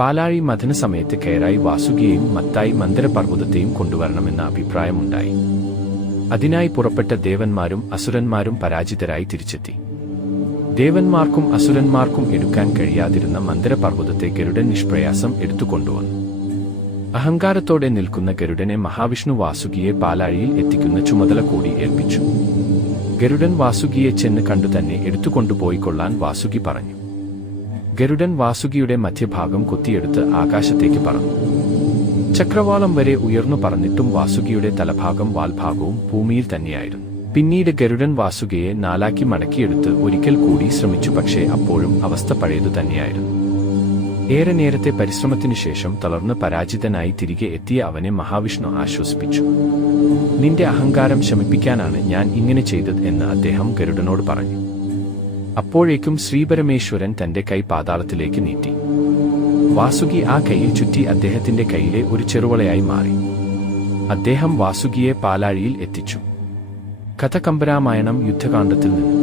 പാലാഴി മഥന സമയത്ത് കയറായി വാസുകിയെയും മത്തായി മന്ദരപർവ്വതത്തെയും കൊണ്ടുവരണമെന്ന അഭിപ്രായമുണ്ടായി. അതിനായി പുറപ്പെട്ട ദേവന്മാരും അസുരന്മാരും പരാജിതരായി തിരിച്ചെത്തി. ദേവന്മാർക്കും അസുരന്മാർക്കും എടുക്കാൻ കഴിയാതിരുന്ന മന്ദരപർവ്വതത്തെ ഗരുഡൻ നിഷ്പ്രയാസം എടുത്തുകൊണ്ടുവന്നു. അഹങ്കാരത്തോടെ നിൽക്കുന്ന ഗരുഡനെ മഹാവിഷ്ണു വാസുകിയെ പാലാഴിയിൽ എത്തിക്കുന്ന ചുമതല കൂടി ഏൽപ്പിച്ചു. ഗരുഡൻ വാസുകിയെ ചെന്ന് കണ്ടു തന്നെ എടുത്തുകൊണ്ടുപോയിക്കൊള്ളാൻ വാസുകി പറഞ്ഞു. ഗരുഡൻ വാസുകിയുടെ മധ്യഭാഗം കൊത്തിയെടുത്ത് ആകാശത്തേക്ക് പറന്നു. ചക്രവാളം വരെ ഉയർന്നു പറന്നിട്ടും വാസുകിയുടെ തലഭാഗം വാൽഭാഗവും ഭൂമിയിൽ തന്നെയായിരുന്നു. പിന്നീട് ഗരുഡൻ വാസുകിയെ നാലാക്കി മടക്കിയെടുത്ത് ഒരിക്കൽ കൂടി ശ്രമിച്ചു. പക്ഷേ അപ്പോഴും അവസ്ഥ പഴയതു തന്നെയായിരുന്നു. ഏറെ നേരത്തെ പരിശ്രമത്തിനു ശേഷം തളർന്ന് പരാജിതനായി തിരികെ എത്തിയ അവനെ മഹാവിഷ്ണു ആശ്വസിപ്പിച്ചു. നിന്റെ അഹങ്കാരം ശമിപ്പിക്കാനാണ് ഞാൻ ഇങ്ങനെ ചെയ്തത് എന്ന് അദ്ദേഹം ഗരുഡനോട് പറഞ്ഞു. അപ്പോഴേക്കും ശ്രീപരമേശ്വരൻ തന്റെ കൈ പാതാളത്തിലേക്ക് നീട്ടി. വാസുകി ആ കൈയിൽ ചുറ്റി അദ്ദേഹത്തിന്റെ കൈയിലെ ഒരു ചെറുവളയായി മാറി. അദ്ദേഹം വാസുകിയെ പാലാഴിയിൽ എത്തിച്ചു. കഥ കമ്പരാമായണം യുദ്ധകാണ്ഡത്തിൽ നിന്ന്.